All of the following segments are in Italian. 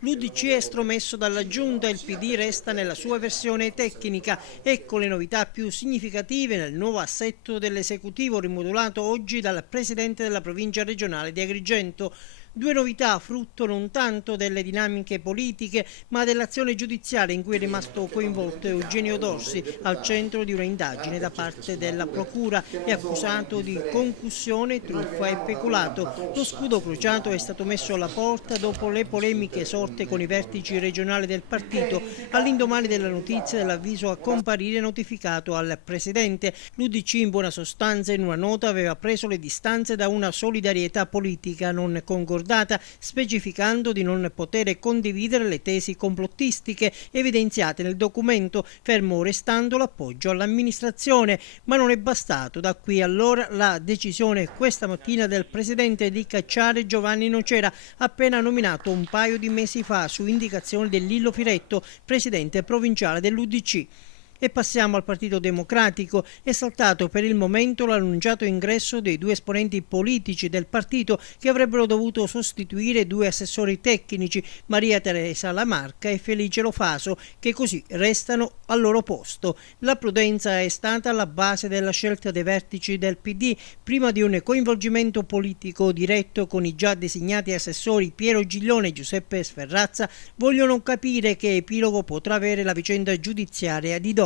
L'UDC è estromesso dalla Giunta, il PD resta nella sua versione tecnica. Ecco le novità più significative nel nuovo assetto dell'esecutivo rimodulato oggi dal presidente della provincia regionale di Agrigento. Due novità frutto non tanto delle dinamiche politiche ma dell'azione giudiziaria in cui è rimasto coinvolto Eugenio Dorsi, al centro di un'indagine da parte della Procura e accusato di concussione, truffa e peculato. Lo scudo crociato è stato messo alla porta dopo le polemiche sorte con i vertici regionali del partito all'indomani della notizia dell'avviso a comparire notificato al presidente. L'UDC in buona sostanza in una nota aveva preso le distanze da una solidarietà politica non concordata, specificando di non poter condividere le tesi complottistiche evidenziate nel documento, fermo restando l'appoggio all'amministrazione. Ma non è bastato. Da qui allora la decisione questa mattina del presidente di cacciare Giovanni Nocera, appena nominato un paio di mesi fa su indicazione di Lillo Firetto, presidente provinciale dell'UDC. E passiamo al Partito Democratico. È saltato per il momento l'annunciato ingresso dei due esponenti politici del partito che avrebbero dovuto sostituire due assessori tecnici, Maria Teresa Lamarca e Felice Lofaso, che così restano al loro posto. La prudenza è stata alla base della scelta dei vertici del PD, prima di un coinvolgimento politico diretto con i già designati assessori Piero Giglione e Giuseppe Sferrazza. Vogliono capire che epilogo potrà avere la vicenda giudiziaria di Dorsi.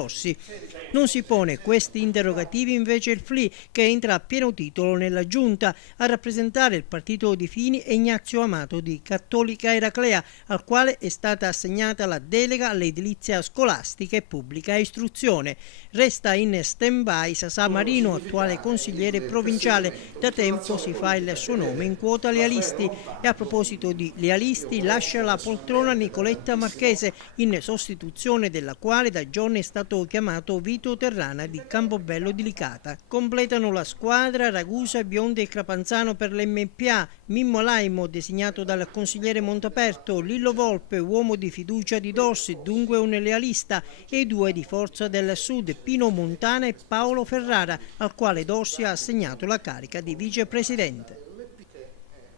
Non si pone questi interrogativi invece il FLI, che entra a pieno titolo nella giunta. A rappresentare il partito di Fini è Ignazio Amato di Cattolica Eraclea, al quale è stata assegnata la delega all'edilizia scolastica e pubblica istruzione. Resta in stand-by Sasà Marino, attuale consigliere provinciale. Da tempo si fa il suo nome in quota lealisti. E a proposito di lealisti, lascia la poltrona Nicoletta Marchese, in sostituzione della quale da giorni è stato chiamato Vito Terrana di Campobello di Licata. Completano la squadra Ragusa, Biondi e Crapanzano per l'MPA, Mimmo Laimo designato dal consigliere Montaperto, Lillo Volpe, uomo di fiducia di Dorsi, dunque un lealista, e i due di Forza del Sud, Pino Montana e Paolo Ferrara, al quale Dorsi ha assegnato la carica di vicepresidente.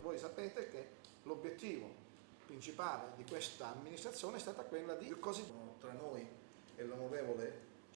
Voi sapete che l'obiettivo principale di questa amministrazione è stata quella di così tra noi e l'onorevole